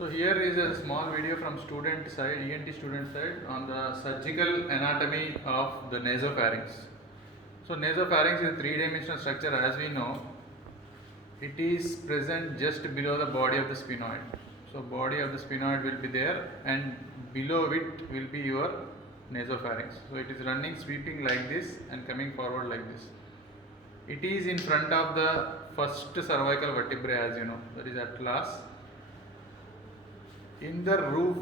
So here is a small video from student side, ENT student side, on the surgical anatomy of the nasopharynx. So nasopharynx is a three-dimensional structure, as we know. It is present just below the body of the sphenoid. So body of the sphenoid will be there, and below it will be your nasopharynx. So it is running, sweeping like this and coming forward like this. It is in front of the first cervical vertebrae, as you know, that is atlas. In the roof,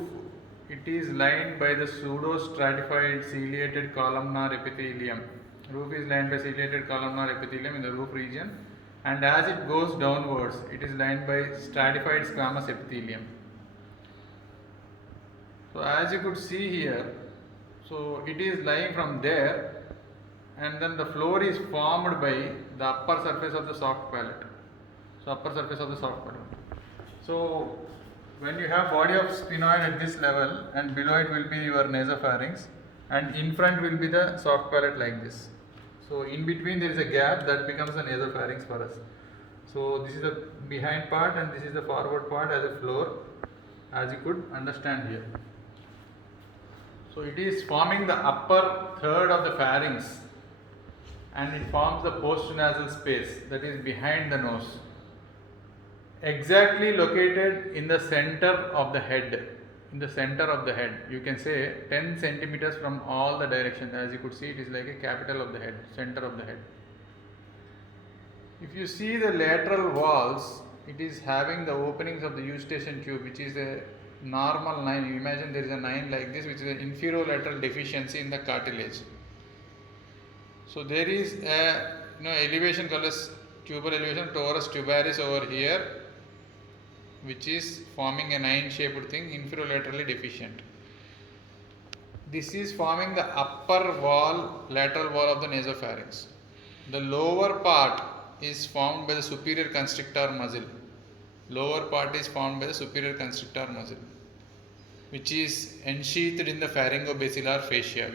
it is lined by the pseudo-stratified ciliated columnar epithelium. Roof is lined by ciliated columnar epithelium in the roof region, and as it goes downwards, it is lined by stratified squamous epithelium. So as you could see here, so it is lying from there, and then the floor is formed by the upper surface of the soft palate. So upper surface of the soft palate. So when you have body of sphenoid at this level, and below it will be your nasopharynx, and in front will be the soft palate like this. So in between there is a gap that becomes the nasopharynx for us. So this is the behind part and this is the forward part as a floor, as you could understand here. So it is forming the upper third of the pharynx, and it forms the postnasal space that is behind the nose, exactly located in the center of the head. In the center of the head, you can say 10 centimeters from all the directions. As you could see, it is like a capital of the head, center of the head. If you see the lateral walls, it is having the openings of the eustachian tube, which is a normal 9. You imagine there is a 9 like this, which is an inferolateral deficiency in the cartilage. So there is a elevation called as tubal elevation, torus tubaris over here, which is forming a 9 shaped thing, inferolaterally deficient. This is forming the upper wall, lateral wall of the nasopharynx. The lower part is formed by the superior constrictor muscle. Lower part is formed by the superior constrictor muscle, which is ensheathed in the pharyngobasilar fascia,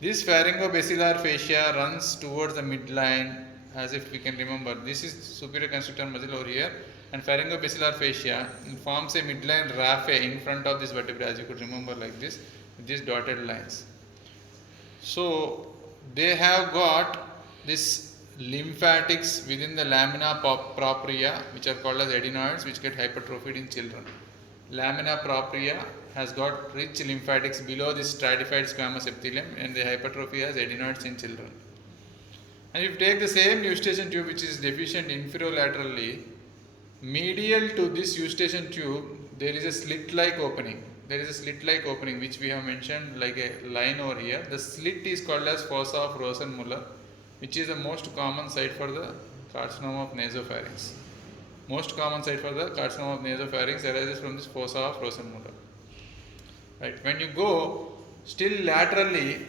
This pharyngobasilar fascia runs towards the midline, as if we can remember. This is superior constrictor muscle over here, and pharyngobasilar fascia forms a midline raphe in front of this vertebra, as you could remember, like this, with these dotted lines. So they have got this lymphatics within the lamina propria, which are called as adenoids, which get hypertrophied in children. Lamina propria has got rich lymphatics below this stratified squamous epithelium, and the hypertrophy has adenoids in children. And if you take the same eustachian tube, which is deficient inferolaterally, medial to this eustachian tube, there is a slit-like opening. Which we have mentioned like a line over here. The slit is called as fossa of Rosenmuller, which is the most common site for the carcinoma of nasopharynx. Most common site for the carcinoma of nasopharynx arises from this fossa of Rosenmuller. Right. When you go still laterally,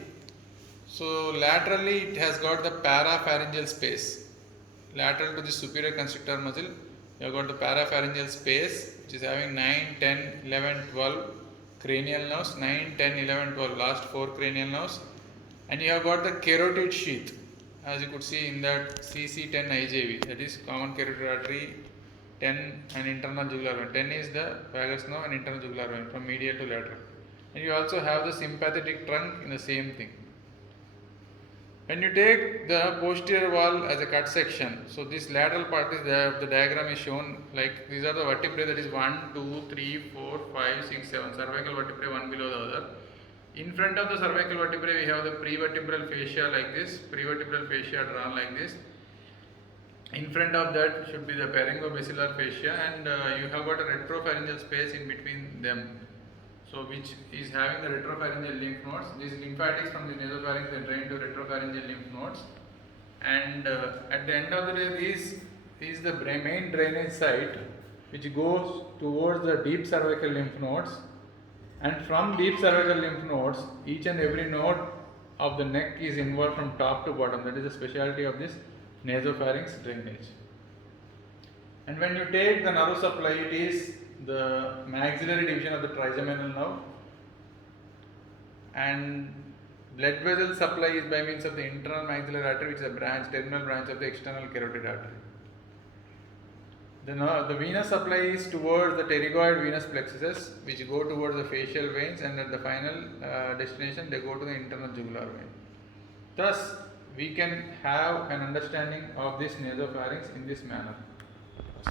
so laterally it has got the parapharyngeal space. Lateral to the superior constrictor muscle, you have got the parapharyngeal space, which is having 9, 10, 11, 12 cranial nerves, 9, 10, 11, 12, last 4 cranial nerves, and you have got the carotid sheath, as you could see in that CC10 IJV, that is common carotid artery, 10 and internal jugular vein. 10 is the vagus nerve and internal jugular vein from medial to lateral. And you also have the sympathetic trunk in the same thing. When you take the posterior wall as a cut section, so this lateral part is there, the diagram is shown like these are the vertebrae, that is 1, 2, 3, 4, 5, 6, 7, cervical vertebrae one below the other. In front of the cervical vertebrae we have the prevertebral fascia like this, prevertebral fascia drawn like this. In front of that should be the pharyngobasilar fascia, and you have got a retropharyngeal space in between them. So which is having the retropharyngeal lymph nodes. These lymphatics from the nasopharynx they drain to retropharyngeal lymph nodes, and at the end of the day this is the main drainage site, which goes towards the deep cervical lymph nodes, and from deep cervical lymph nodes each and every node of the neck is involved from top to bottom. That is the specialty of this nasopharynx drainage. And when you take the nerve supply, it is the maxillary division of the trigeminal nerve, and blood vessel supply is by means of the internal maxillary artery, which is a branch, terminal branch of the external carotid artery. The venous supply is towards the pterygoid venous plexuses, which go towards the facial veins, and at the final destination they go to the internal jugular vein. Thus, we can have an understanding of this nasopharynx in this manner.